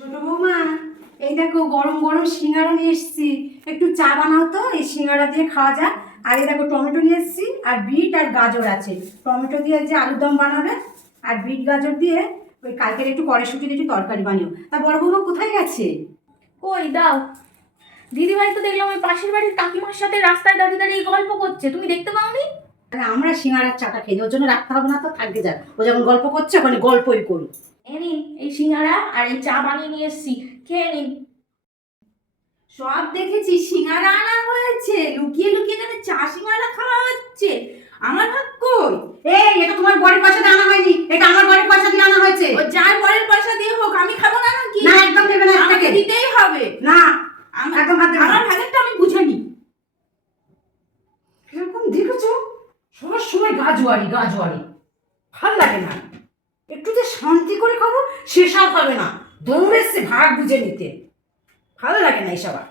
ছোট বৌমা, এই দেখো গরম গরম সিঙ্গারা নিয়ে এসেছি, একটু চা বানাও তো, এই সিঙ্গারা দিয়ে খাওয়া যাক। আর এই দেখো টমেটো নিয়ে এসেছি, আর বিট আর গাজর আছে। টমেটো দিয়ে যে আলুর দম বানাবে, আর বিট গাজর দিয়ে ওই কালকের একটু কড়াইশুঁটির একটু তরকারি বানিও। তা বড় বৌমা কোথায় গেছে? কই দাও। দিদিভাই তো দেখলাম ওই পাশের বাড়ির কাকিমার সাথে রাস্তায় দাঁড়িয়ে দাঁড়িয়ে গল্প করছে, তুমি দেখতে পাওনি? আরে আমরা সিঙ্গারার চাটা খেয়ে ওর জন্য রাখতে হবে না, তো থাকতে যাক। ও যখন গল্প করছে ওখানে গল্পই করুক। এ নিন এই সিঙ্গারা আর এই চা বানিয়ে নিয়ে এসছি, খেয়ে নিন। সব দেখেছি সিঙ্গারা আনা হয়েছে, লুকিয়ে লুকিয়ে যেন চা সিঙ্গারা খাওয়া হচ্ছে। আমার ভাগ কই? এই, এটা তোমার বরের পয়সা দিয়ে আনা হয়নি, এটা আমার বরের পয়সা দিয়ে আনা হয়েছে। ও যার বরের পয়সা দিয়ে হোক, আমি খাবো না নাকি? না, একদম দেবে না, আমাকে আপনাকে দিতেই হবে। না, আমার একদম হাত দেবে না। আমার ভাগেরটা আমি বুঝে নি। এরকম দেখেছো, সবার সময় গাজোয়ারি গাজোয়ারি, ভাল লাগে না। একটু যে শান্তি করে খাবো, শেষ আর হবে না। দৌড়েছে ভাগ বুঝে নিতে, ভালো লাগে না এসব আর।